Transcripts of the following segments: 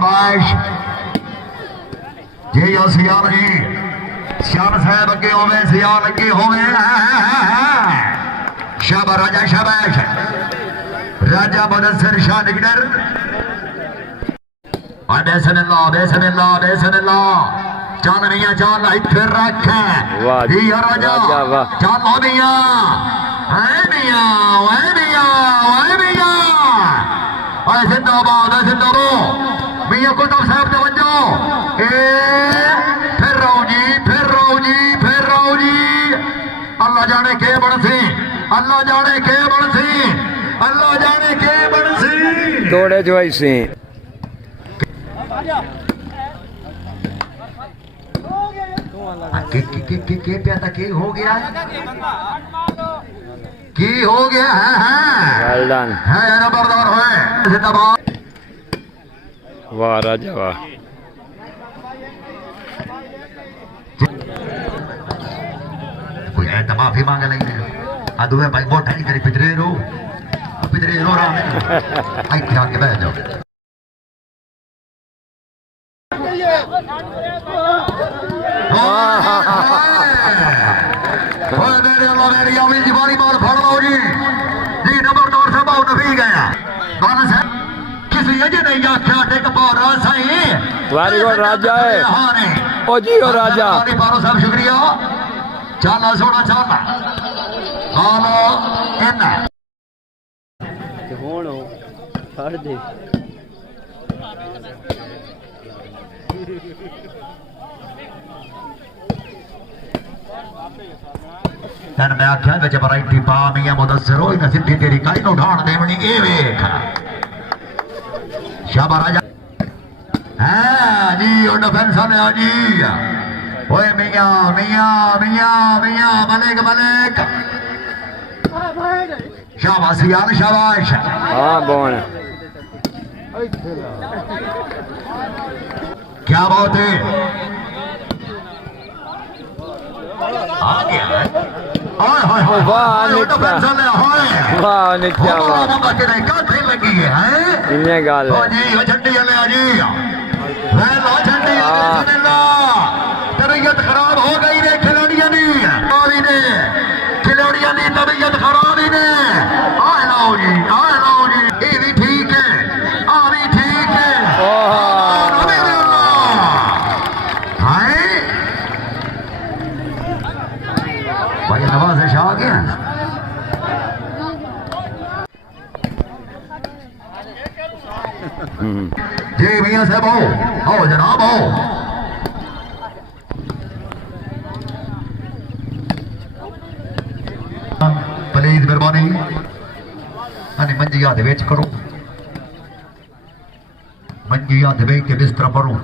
शाबाश जी ओ सियाल जी श्याम साहब अगे होवे सियाल अगे होवे शाबा राजा शाबाश राजा मुदस्सिर शाह निगडर बिस्मिल्लाह बिस्मिल्लाह बिस्मिल्लाह चल मियां चल इधर रख ही राजा चल हो मियां है मियां है मियां है मियां ओए जिंदाबाद मियां कुतुब साहब तवज्जो फिर रहो जी फिर रहो जी फिर रहो जी अल्लाह जाने के बनसी अल्लाह जाने के बनसी अल्लाह जाने के बनसी दौड़े जो ऐसे के प्यादा के हो गया की हो गया है नंबरदार है जिंदाबाद वाह राजा वाह कोई है तो माफी मांग लेंगे अदुए भाई मोटा नहीं करी पितरे रो रहा है आई क्या के बैठ जाओ मेरी अमीर जी बारी बाल फड़ लो जी नंबरदार साहब आओ नफी गया किसी अजे नहीं आख्या टेक पारा सही वेरी गुड राजा है ओ जी ओ राजा पारो साहब शुक्रिया चल सोना चल हालो इन्ना हुण छड़ दे तन मैं आख्या बिच वैरायटी पा मियां मुदस्सिर होई ना सिद्धी तेरी काई नु ढाण देवनी ए वेख शाबा राजा हां जी ओ डिफेंस ने आ जी ओए मियां मियां मियां मियां मलिक मलिक शाबाश यार शाबाश हां बोन क्या बात है आ गया हाय हाय हाय वाह नित्या वाह नित्या वाह तेरे काथे लगी है इन्हें गाल ओ जी ओ झंडी ले आ जी मैं ला झंडी तबीयत खराब हो गई ने खिलाड़ियों ने तबीयत खराब ही ने आ लाओ जी ये भी ठीक है आ भी ठीक है भाई नवाज शाह आ गया जी मियां साहब आओ जनाब आओ प्लीज मेहरबानी मंजी हाथ वेच करो मंजी हाथ वेच के बिस्तर परो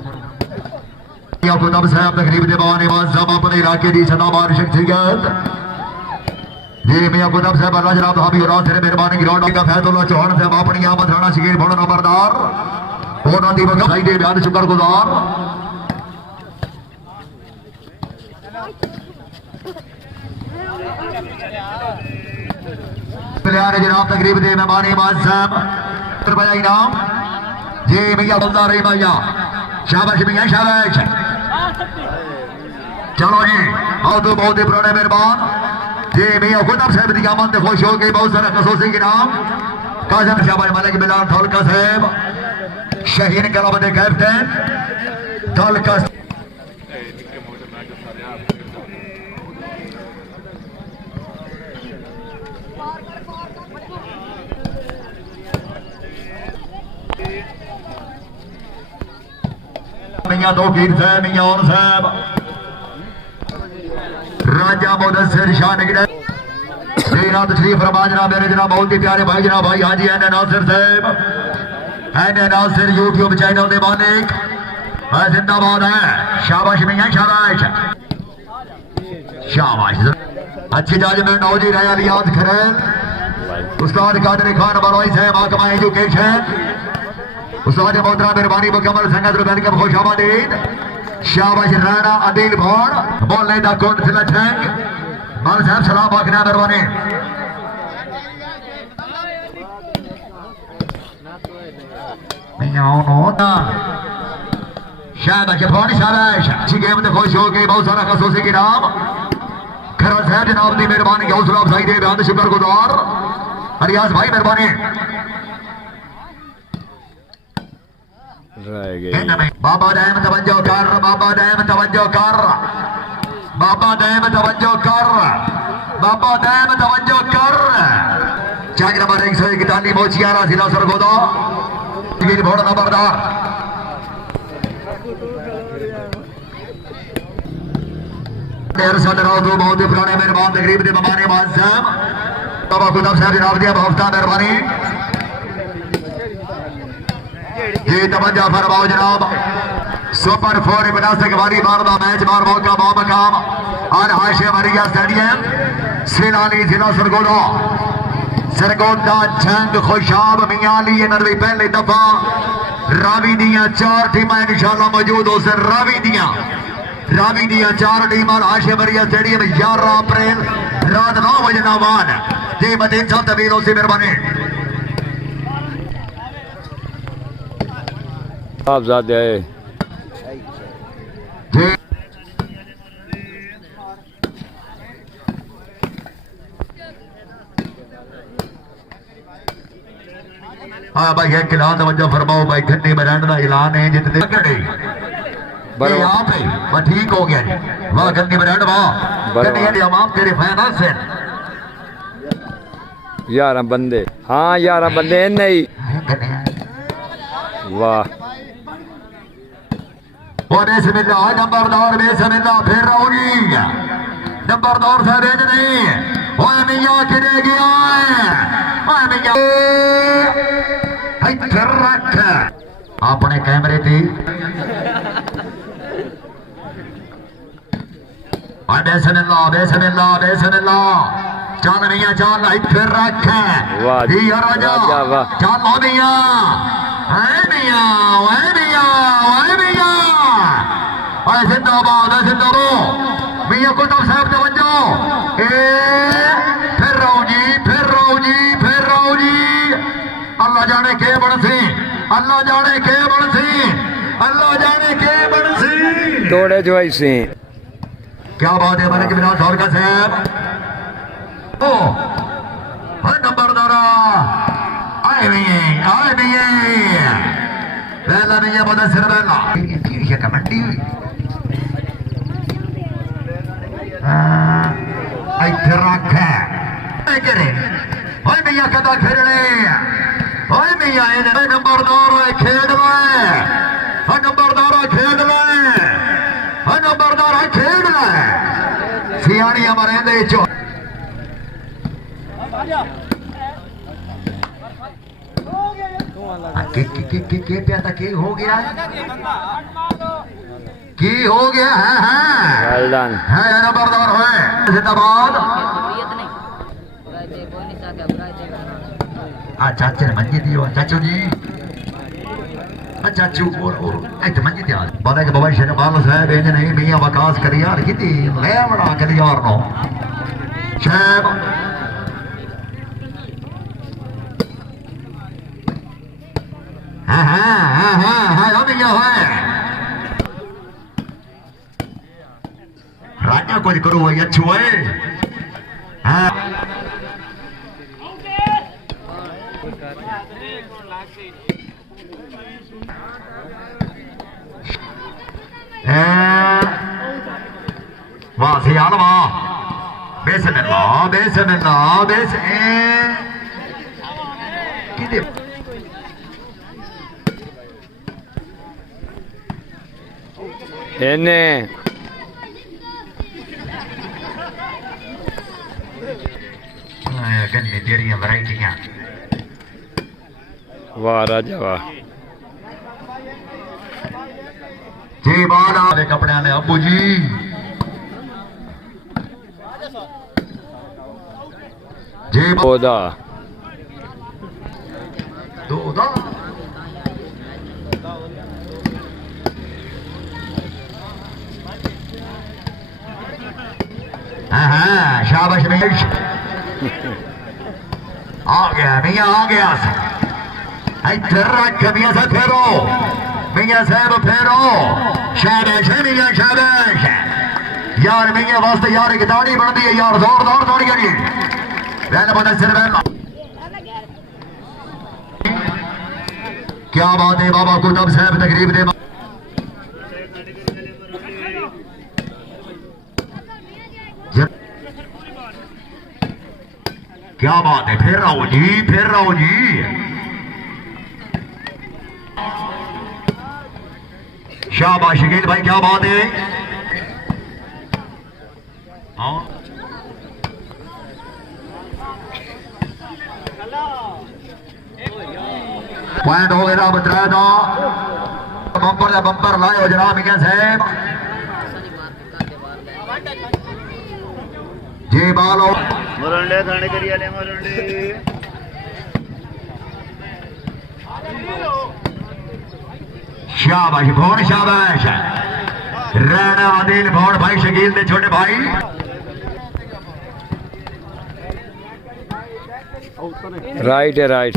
कुतुब साहब तकरीब दे बवाने साहब अपने इलाके की सदाबार शख्सियत जी मियां कुतुब साहब अल्लाह जनाब हाबी और तेरे मेहरबानी ग्राउंड का फैसला चौहान साहब अपनी आमद राणा शकीर बड़ा नंबरदार ਉਹਨਾਂ ਦੀ ਬਖਸ਼ਾਈ ਦੇ ਬਿਆਨ ਸ਼ੁਕਰਗੁਜ਼ਾਰ प्यारे जनाब तकरीब दे मेहमान इमाम साहब रुपया इनाम जी भैया बंदा रही भैया शाबाश भैया शाबाश चलो जी आओ तो बहुत ही पुराने मेहमान जी भैया कुतुब साहब की आमद खुश हो गई बहुत सारे खसूसी इनाम काजम शाबाश मलिक बिलाल धौलका साहब शहीन क्लब के कैप्टन धौलका मियां तौकीर साहब मियां और साहब राजा मुदस्सिर शाह निगडर जनाब तशरीफ फरमा जनाब मेरे जनाब बहुत ही प्यारे भाई जनाब भाई हाजी एन नासिर साहब एन नासिर यूट्यूब चैनल के मालिक जिंदाबाद है शाबाश मियां शाबाश शाबाश अच्छी जजमेंट हो जी रहे रियाज खरैल उस्ताद कादर खान बरवाई साहब महकमा एजुकेशन उस्ताद मोहतरम मेहरबानी मुकम्मल संगत रुपैन के खुशामदीद शाबाश राणा अदिल भौड़ बोलने दा कोट सिलठंग मान साहब सलाम आखना मेहरबानी मियां शाबाश बहुत शाबाश अच्छी गेम तो खुश हो गई बहुत सारा खसूसी के नाम खरा साहब जनाब की मेहरबानी हौसला अफजाई दे बेहद शुक्रगुजार रियाज भाई मेहरबानी बाबा दैम तवज्जो कर बाबा दैम तवज्जो कर बाबा दैम तवज्जो कर बाबा दैम तवज्जो कर चाक नंबर 141 मोचियारा जिला सरगोदा वीर भोड़ नंबरदार देर साल राव दो बहुत ही पुराने मेहरबान तकरीब दे बमाने माज़म बाबा खुदाब साहब जनाब दिया हफ्ता मेहरबानी ये तवज्जो फरमाओ जनाब सुपर 4 बनासक वाली बार दा मैच बार मौका बामकाम और हाशिम अरिया स्टेडियम सिलानी जिला सरगोदा जंग खुशाब मियाली नरवी पहली दफा रावी दियां 4 टीमां इंशाअल्लाह मौजूद हो सर रावी दियां 4 टीमां हाशिम अरिया स्टेडियम 11 अप्रैल रात 9 बजे नावान जी मदीन साहब तबीर से मेहरबानी साहबजादे जी हाँ भाई एक ऐलान तवज्जो फरमाओ भाई घंटे में रहने का ऐलान है जितने यहाँ पे वह ठीक हो गया जी वाह घंटे में रहने वाह अमाम तेरे फाइनल से 11 बंदे हाँ 11 बंदे नहीं वाह वो बिस्मिल्लाह नंबरदार बिस्मिल्लाह फिर रहोगी नंबरदार से भेज नहीं ओए मियां किधर गया है ओए मियां इधर रख अपने कैमरे थी बिस्मिल्लाह चल मियां चल इधर रख दिया राजा चल मियां जिंदाबाद मियां कुतुब साहब तवज्जो फिर रहो जी अल्लाह जाने के बनसी अल्लाह जाने के बनसी तोड़े जो ऐसे क्या बात है हमारे बिना सौर का साहब ओ हर नंबरदारा आए नहीं पहला नहीं है बता सिर पहला ये कमेंटी हुई इधर रख करे ओए मियां कदा खेलने ओए मियां ये नंबरदार खेल ले नंबरदार खेल ले सियानी हमारे दे चो के हो गया की हो गया है नंबरदार है जिंदाबाद चाचा मंजी दियो चाचू जी चाचू और ऐसे मंजी दिया बारे के बाबा शहबाज साहब इंज नहीं मियां वकास करी यार किती ले बड़ा करी यार नो शहब राजा कुछ करो भाई अच्छो है वाह सियाल वाह बिस्मिल्लाह किते एने गन्ने तेरियां वैरायटियां वाह राजा वाह जी बाल आवे कपड़े ने अबू जी जी ओदा दोदा शाबाश मियां आ गया इधर रख मियां से फेरो मियां साहब फेरो शाबाश है मियां शाबाश यार मियां वास्ते यार एक दाढ़ी बनती है यार जोरदार दाढ़ी करी वैन बदल सिर वैन क्या बात है बाबा कुतुब साहब तकरीब दे क्या बात है फिर रहो जी शाबाश शकील भाई क्या बात है पॉइंट हो गया बतरा दो बंपर लाए हो जनाब मियां साहब जी बालो मुरंडे थाने करिए मुरंडे शाबाश भौन शाबाश राणा आदिल भौन भाई शकील दे छोटे भाई राइट है राइट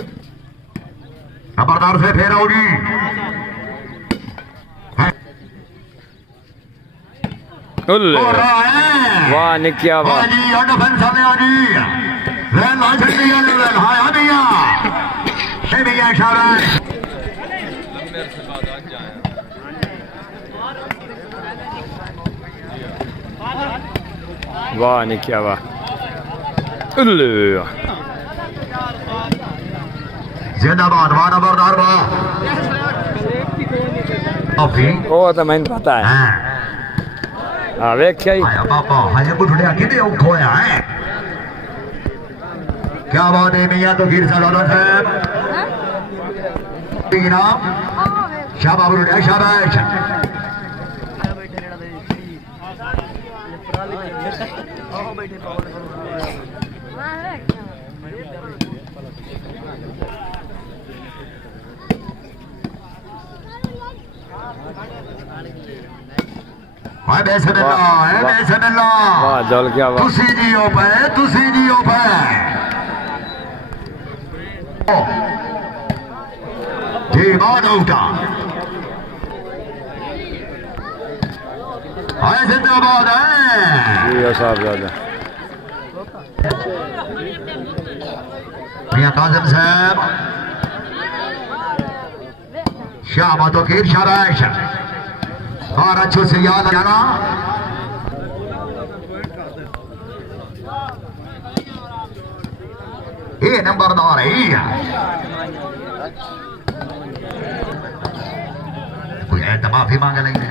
खबरदार से फेर होगी वाह निकिया वाह जी डिफेंस वाले आ जी वैन ला छड़ी वाले वैन हाय भैया हे भैया शाबाश वाह निकिया वाह जिंदाबाद वाह नंबरदार वाह वो तो मैंने पता है हाँ वेख्या ही आया पापा हाय बुढ़िया कितने औखा होया है क्या बात है मियां तो गिर सलाना साहब नाम शाबाश बुढ़िया शाबाश वाह जल क्या वाह तुसी जियो पे जी बात उठा हाय जिंदाबाद है जी साहब ज्यादा मियां काजिम साहब शाबा तो कीर शाबाश और अच्छे से याद जाना ये नंबरदार है कोई ऐसा माफी मांगे नहीं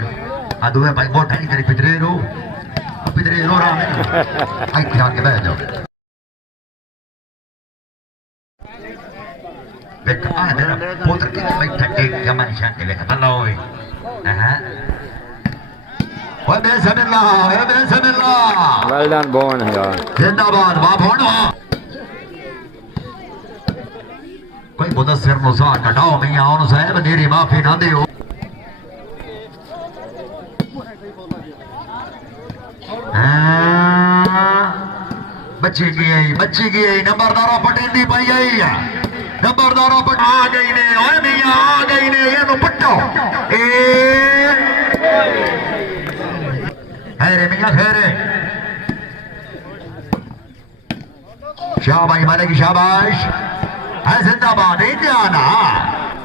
अदुए भाई बहुत नहीं करी पिछले रो रहा है आई ख्याल के बैठ जाओ देखा है मेरा पुत्र की बैठा एक जमान शांति लेकर बल्ला होई वेल डन बोन है यार जिंदाबाद बाबोन कोई मुदस्सिर मुसा कटाओ मियां और साहब मेरी माफी ना दियो बच्ची की नंबरदारा पटेल दी पाई आई है नंबरदारा पट आ गई ने ओए मियां आ गई ने ये तो पट्टो ए खैर मियां खैर शाबाश मालिक शाबाश है जिंदाबाद है जाना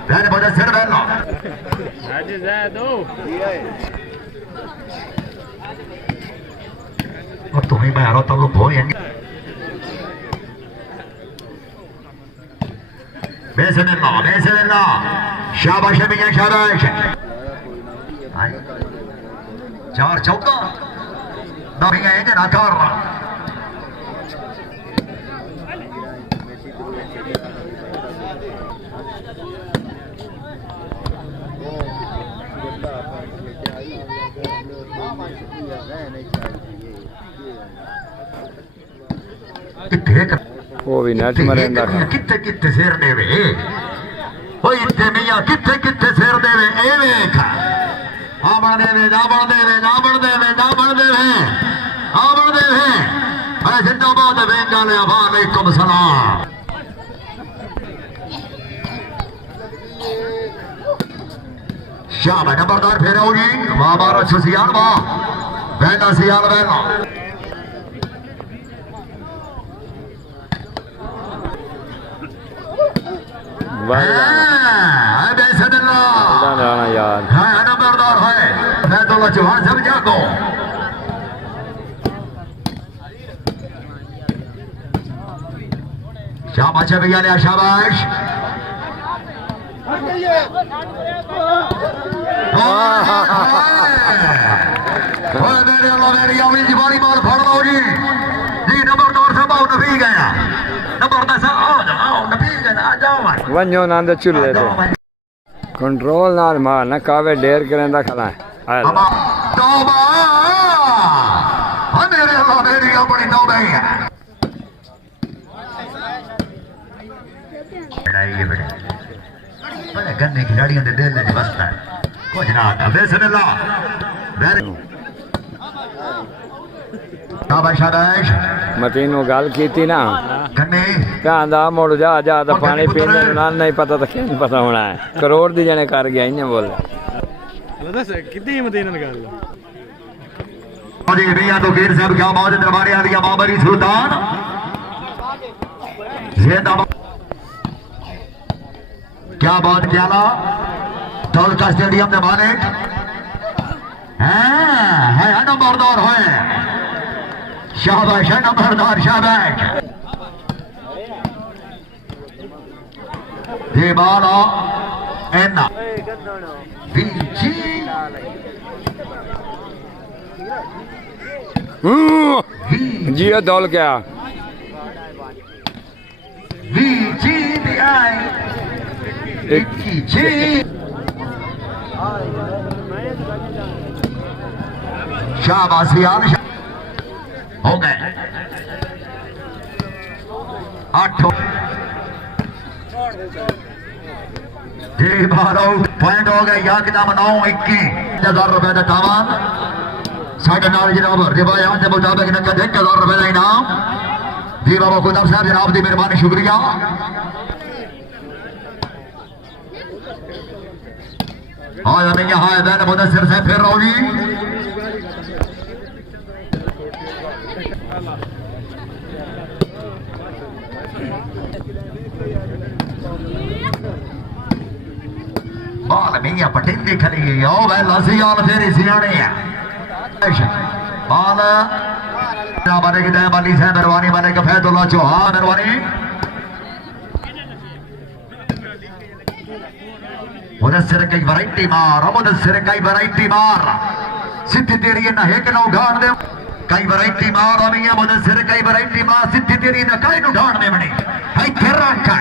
मैंने बोला सिर बैठो आज ज़्यादा और तुम्हें मैं आ रहा था लोग भोएंगे बिस्मिल्लाह शाबाश मियां शाबाश चार चौका ना मियां एक ना चार वो भी नेट मरेंदा कितने कितने सिर देवे ओए इतने मियां कितने कितने सिर देवे ए वेख आ बन देवे ना बन देवे ना बन देवे ना बन देवे आ बन देवे अरे जिंदाबाद बेंगाले वालेकुम सलाम शाबाश नंबरदार फेर होगी वाह मारा सियाल वाह बहना सियाल बहना यार है नंबरदार है फैजुल्लाह चौहान समझा को शाबाश भैया ने शाबाश मेरी अवली जी बारी बाल फड़ लो जी नंबरदार साहब नबी गया नंबरदार साहब आओ नबी गया आ जाओ वन्यो नंद चुल्ले ते कंट्रोल नाल मार ना कावे ढेर करेंदा खला है तौबा मेरे अल्लाह मेरी अपनी तौबा है लड़ाई बड़े बड़े गन्ने की लड़ियां दे दिल में बसता है कुछ ना आता बिस्मिल्लाह शाबाश मतीनो गल कीती ना गन्ने कहंदा मुड़ जा जा तो पानी पीने ना नहीं पता तो क्या पता होना है करोड़ दी जने कर गया इने बोल दस कितनी मदीना निकाल लो अरे भैया तो गिर साहब क्या बात है दरबार आ दिया बाबरी सुल्तान जिंदाबाद क्या बात क्या ला दौलत स्टेडियम में मालिक है नंबरदार है शाबाश है नंबरदार शाबाश ये बाला एना बीची जियो दौल क्या बीची भी आई बीची शाबाश यार हो गए 8 जी 12 पॉइंट हो गए यकदम 9-21 रुपए का तावान साढ़े नाल जनाब रिवायत के मुताबिक नकद 1000 रुपए का इनाम जी बाबा खुदा साहब जनाब की मेहरबानी शुक्रिया हाँ नहीं यहाँ बैन मुदस्सिर साहब फिर रहो जी बाल मियां पटिंदी खली आओ वह लसियाल फेरी सियाने है बाल बारे की दया वाली साहब मेहरबानी वाले का फैजुल्लाह चौहान मेहरबानी मुदस्सिर कई वैरायटी मार मुदस्सिर कई वैरायटी मार सिद्धि तेरी ना एक ना उड़ान दे कई वैरायटी मार मियां मुदस्सिर कई वैरायटी मार सिद्धि तेरी ना कई नु उड़ान दे बनी भाई फिर रखा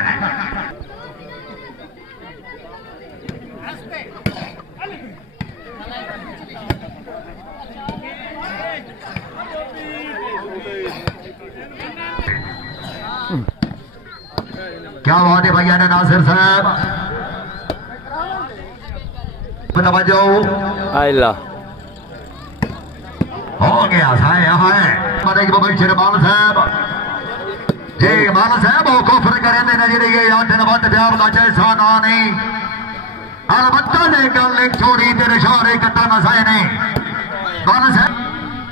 क्या बात है भैया ने नासिर साहब तवज्जो आइला हो गया है मने की बबल माल साहब जी माल साहब वो कुफर करें दे नजरिए याद दिन वत प्यार दा जैसा ना नहीं अलबत्ता ने गल एक छोड़ी तेरे इशारे कट्टा ना साए ने माल साहब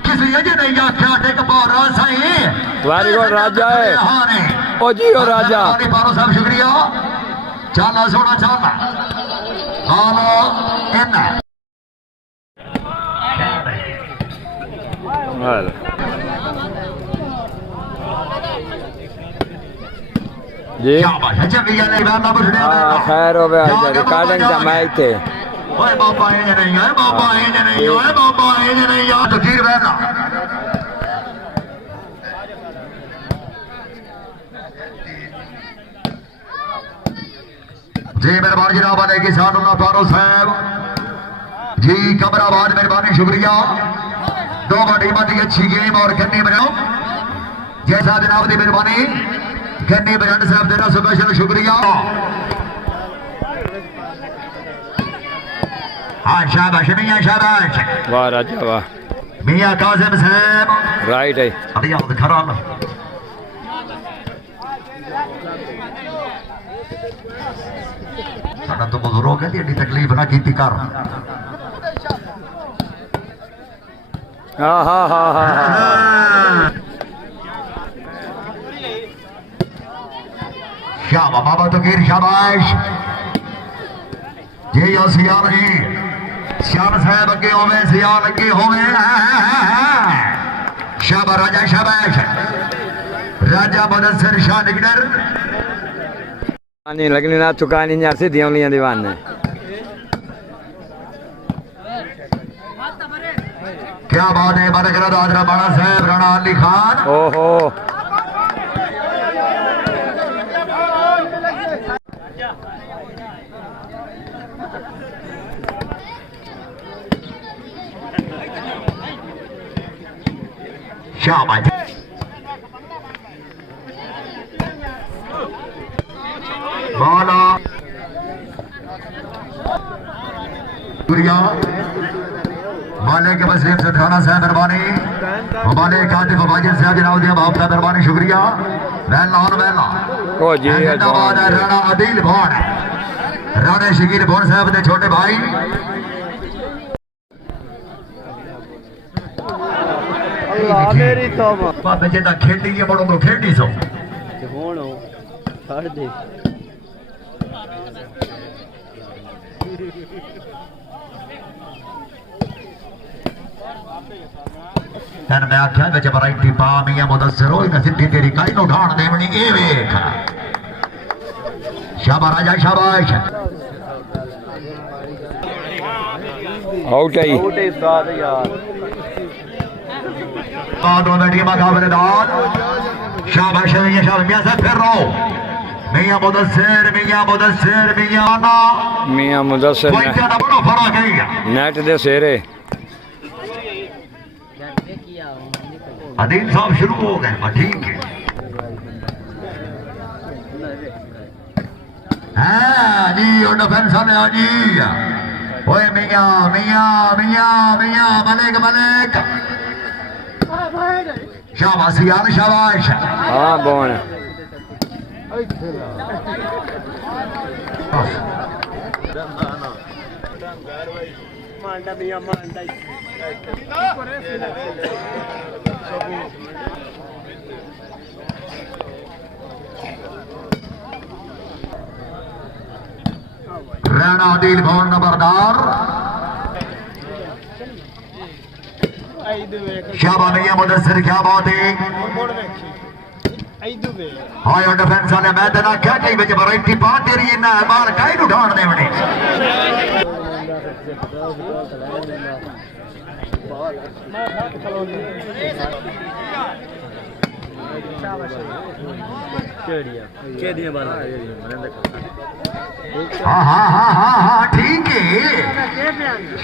किसी अजे नहीं आख्या टेक पारा सही तुम्हारी को राजा है ओ जी ओ राजा पारो साहब शुक्रिया चाला सोना चाला हालो एना हाल जी क्या बात है जब ये नहीं बात बुझने खैर हो गया रिकॉर्डिंग का मैं थे ओए बाबा ये नहीं है बाबा ये नहीं है बाबा ये नहीं है तो गिर बैठा जी मेहरबानी जनाब वाले किसान फारूक साहब जी कमराबाद मेहरबानी शुक्रिया दो टीम की अच्छी गेम और गन्नी बनाओ जैसा जनाब की मेहरबानी गन्नी बजंड साहब तेरा स्पेशल शुक्रिया हाँ शाबाश मियां शाबाश वाह राजा वाह मियां कासिम साहब राइट है अभी आप खराब ना तो बुजुर्गों कहती एडी तकलीफ ना की कर हाँ हाँ हाँ हाँ शाबा बाबा तो गिर शाबाश जी यो सियाल जी श्याम साहब अगे होवे सियाल अगे होवे शाबा राजा शाबाश राजा मुदस्सिर शाह निगडर नहीं लगनी ना चुकानी यार सीधी उंगलियां दीवाने क्या बात है बरकरा दादरा बाड़ा साहब राणा अली खान ओहो शाबाश बाला माले के वसीम से थाना साहब मेहरबानी हमारे कातिब वाजिद साहब जनाब दिया बाप का मेहरबानी शुक्रिया वेला ओ जी जिंदाबाद राणा आदिल भौन राणा शकील भौन साहब के छोटे भाई मेरी तौबा बाबे जिदा खेडी है बड़ो तो खेडी सो होनो छाड़ दे तन मैं आख्या विच वैरायटी पा मियां मुदस्सिर होई ना सिद्धी तेरी काई नु ढाण देवनी ए वेख शाबाश राजा शाबाश आउट आई उस्ताद यार दोनों टीम खबरदार शाबाश मियां शाबाश मियां साहब फिर रहो मियां मुदस्सिर ना मियां मुदस्सिर कोई ज्यादा बड़ा फर्क है नेट दे सेरे अदील साहब शुरू हो गए ठीक है हाँ जी डिफेंस ने जी ओए मियां मलिक शाबाश यार शाबाश हाँ बोन मांडा मियां मांडा राणा आदिल भवन नंबरदार शाबाश मियां मुदस्सिर क्या बात है हाय डिफेंस वाले मैं तेना क्या कही विच वैरायटी पा तेरी इन्ना बाल काई नु ढाण देवनी हाँ ठीक है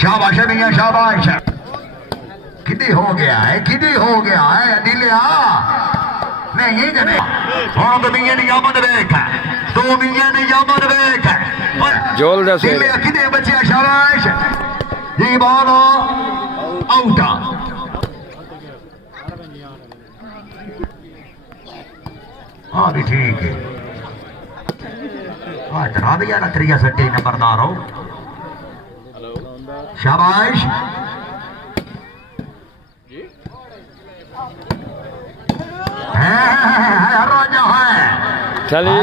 शाबाश मियां शाबाश किदी हो गया है दिलिया नहीं ये जने हुन तो मियां दी आमद वेख तो मियां दी आमद वेख जोल दे सेरे दिलिया किदे बच्चे शाबाश जी बालो आउटा हाँ भी ठीक है हाँ जनाब यार त्रिया सट्टी नंबरदार हो शाबाश राजा है चली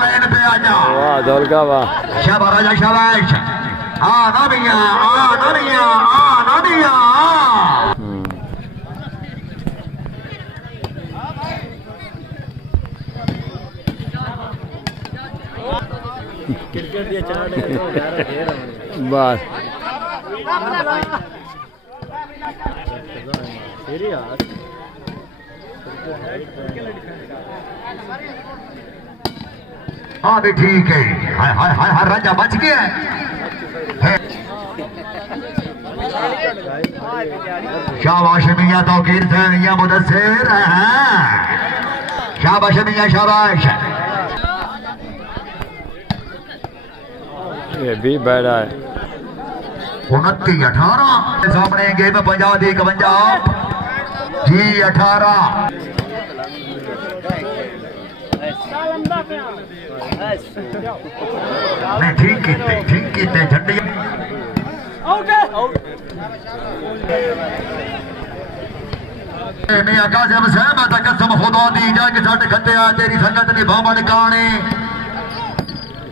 लाइन पे आ जा वाह दौलका वाह शाबाश राजा शाबाश आना भैया क्रिकेट दिया चार तो यार घेर बस फिर यार हाँ भी ठीक है हाय राजा बच गया शाबाश मियां तौकीर से मियां मुदस्सिर शाबाश मियां शाबाश ये भी बैठा है 29-18 सामने गेम 50-51 जी 18 नहीं ठीक कीते झंडी मैं काज़िम साहब दा कसम खुदा दी जाए कि साडे खत्ते आ तेरी संगत दी भावण काने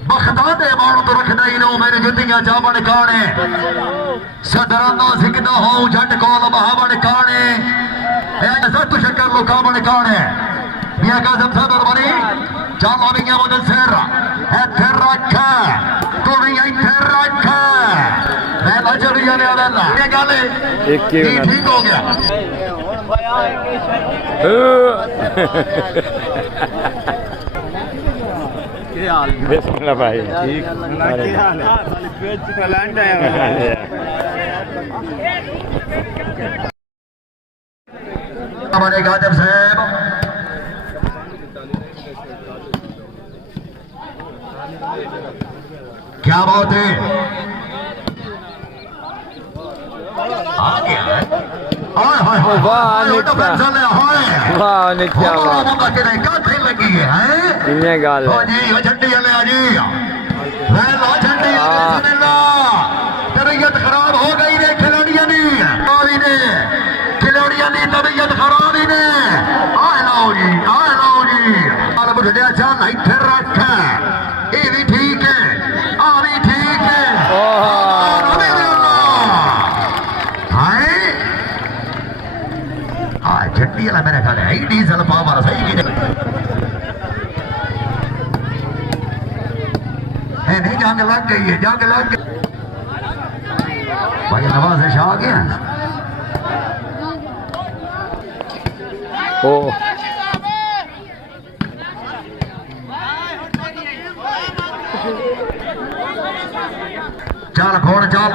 बखदा दे मानू तो रखदा ही नो मेरे जुतियां चावण काने सदराना सिकदा हो झट कोल बहावण काने ए सत शक्कर लो कावण काने मियां काज़िम साहब बनी चलो मियां मुदस्सिर इथे रख तू नहीं इथे रख मैं ना चली जाने वाला ये गल ठीक हो गया बिस्मिल्लाह भाई ठीक हमारे काज़िम साहब क्या बात है आ गया हाय हाय हाय वाह नित्या वाह नित्या वाह लगी है इन्हें गाल ओ जी ओ झंडी ले आ जी मैं लो झंडी तबीयत खराब हो गई रे खिलाड़ियों ने तबीयत खराब ही ने आ लो जी माल बुढ़िया चल इथे रख ये भी ठीक है आ भी ठीक है झंडी वाला मेरे ख्याल है डीजल पावर सही की नहीं जंग लग गई है जंग लग गई भाई नवाज शाह आ गया ओ चल घोड़ चल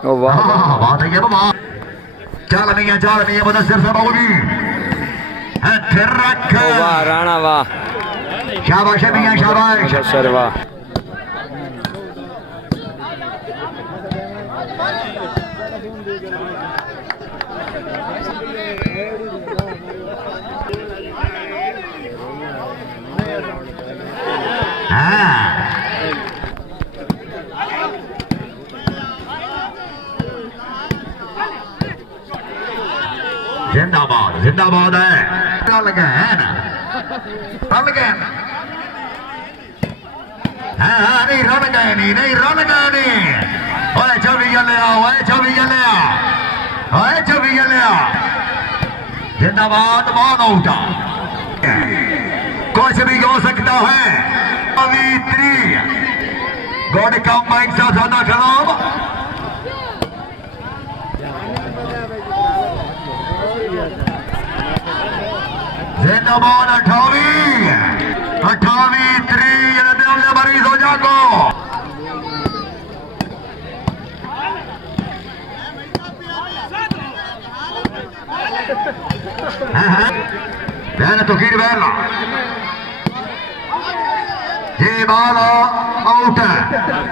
ओ वाह बात है बाबा चल मियां मुदस्सिर साहब होगी फिर रख ओ वाह राणा वाह शाबाश मियां शाबाश सर वाह जिंदाबाद है रल गए ना नहीं रल गए नहीं ओए चौबी गलिया जिंदाबाद बहुत उठा कुछ भी हो सकता है अवित्री गॉड कम बाइक से ज्यादा खराब जिंदाबाद 28 3 मरीज हो जागो बहन तो गिर बहला ये बाल आउट है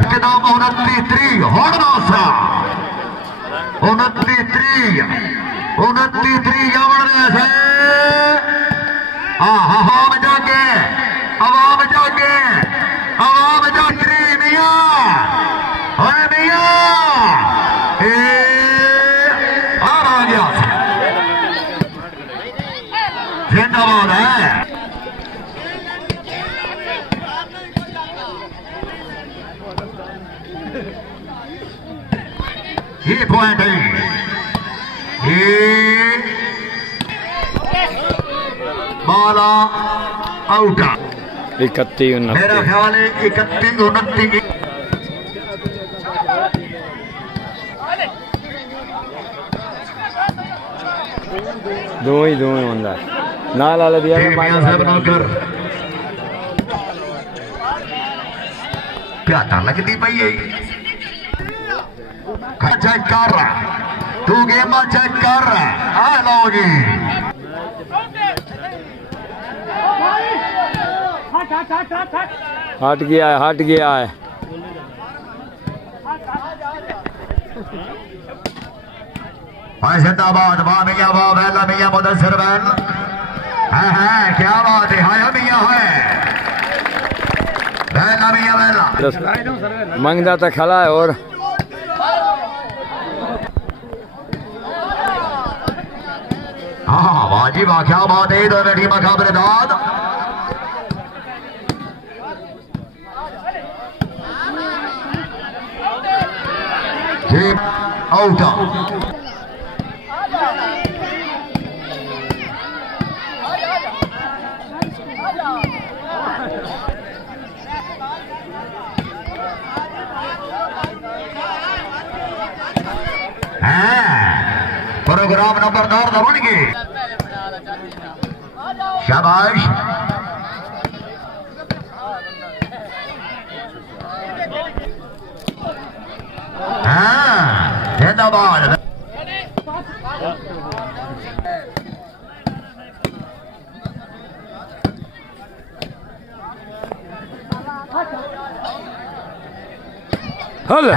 किताब 29 3 होना सा 29 3 जावन से हवा में जाके आवाम जाके मियां आ गया जिंदाबाद है ये पॉइंट है बाला आउट 31 मेरा ख्याल है 31 29 दो ही होंदा नाल वाला दिया मियां साहब नौकर प्याता लगती पई है चेक कर तू गेम चेक कर आ लो जी हट गया है जिंदाबाद वाह मियां मुदस्सिर बैन हाँ क्या बात है हाया मियाँ है बेला मियाँ बेला मंगदा तो खला है और हाँ वाजी वाह क्या बात है इधर टीम खबरदार जी आउट प्रोग्राम नंबर 2 बन गए शाबाश जिंदाबाद हले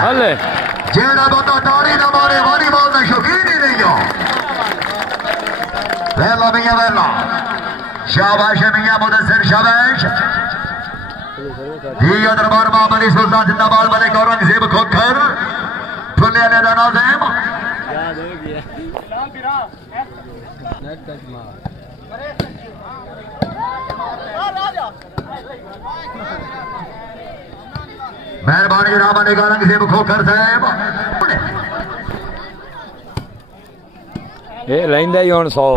हले जेड़ा बंदा तारी ना मारे वॉलीबॉल का शौकीन ही नहीं हो वेला मियां वेला शाबाश मियां मुदस्सिर शाबाश ये दरबार मामली सुल्तान जिंदाबाद मलिक औरंगजेब खोखर फुले ने दाना ज़ेम याद हो गया नेट टच मार मेहरबानी जनाब मलिक औरंगजेब खोखर साहब ये लेंदा ही हुन 100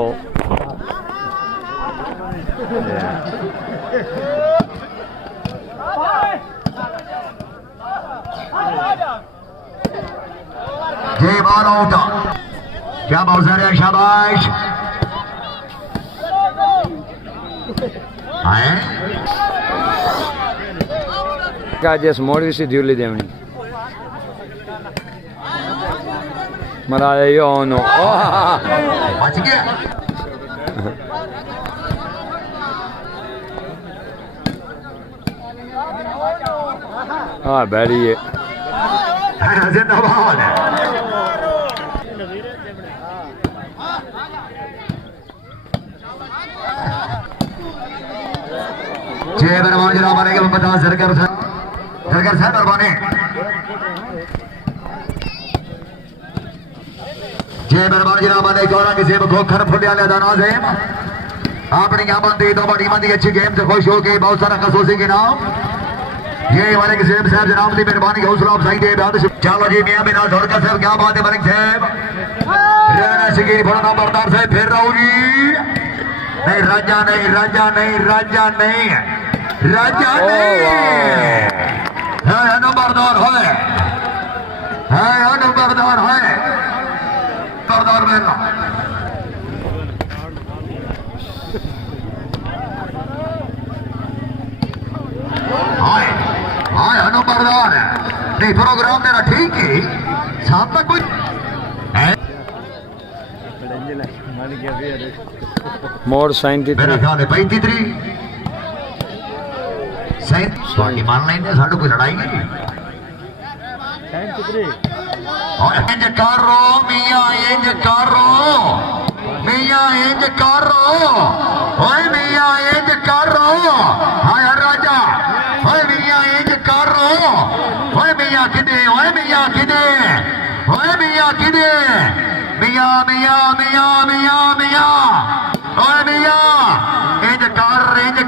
जी बाल आउट क्या बाउजर है शाबाश आए का जस मोड़ी सी ड्यूली देवनी मरा यो नो बच गया हाँ बैठी है जिंदाबाद जय मेहरबान जनाब आने के बता सरकार साहब मेहरबानी जय मेहरबान जनाब आने के औरंगजेब खोखर फुलियाले दानाज है अपनी यहाँ बंदी तो बड़ी मंदी अच्छी गेम से खुश हो गई बहुत सारा खसूसी के नाम ये मलिक साहब साहब जनाब की मेहरबानी हौसला अफजाई दे चलो जी मियां बिना धड़का साहब क्या बात है मलिक साहब राणा शकीर बड़ा नंबरदार साहब फिर रहो जी नहीं राजा नहीं राजा नहीं राजा नहीं राजा नहीं है नंबरदार है नंबरदार है नंबरदार मेरा हाय नंबरदार है नहीं प्रोग्राम मेरा ठीक है साथ में कोई मोर 93 मेरा ख्याल है 35 स्वामी मान लेंगे साढ़े कोई लड़ाई नहीं 93 इंज करो मियां इंज करो मियां इंज करो ओए मियां इंज करो हाय राजा ओए मियां इंज करो ओए मियां किदे ओए मियां किदे ओए मियां किदे मियां मियां मियां मियां मियां ओए मियां इंज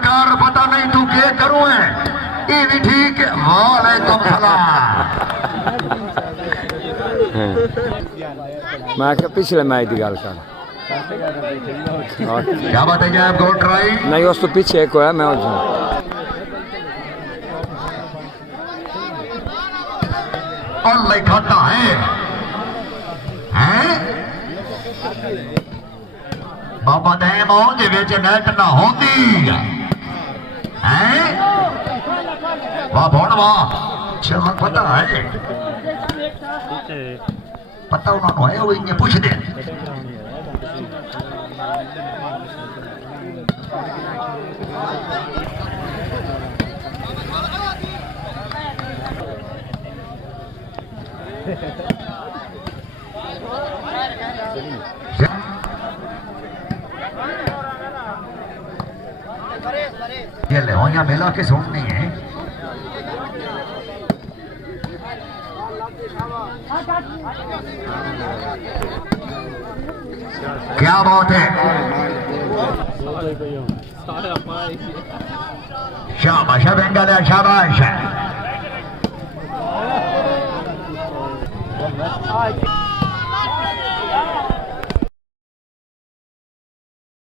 कर पता नहीं तू क्या करूं है ये भी ठीक है वालेकुम सलाम मैं क्या पिछले मैच की गल कर क्या बात है आप गोल ट्राई नहीं उस तो पीछे एक है मैं और लिखाता है बाबा दे मौज विच नेट ना होंदी है वाह भौण वाह चलो पता है पता उन्होंने है वो इन्हें पूछ दे ये ले यहाँ मिला के सुननी है। क्या बात है, शाबाश है बंगाल, शाबाश है।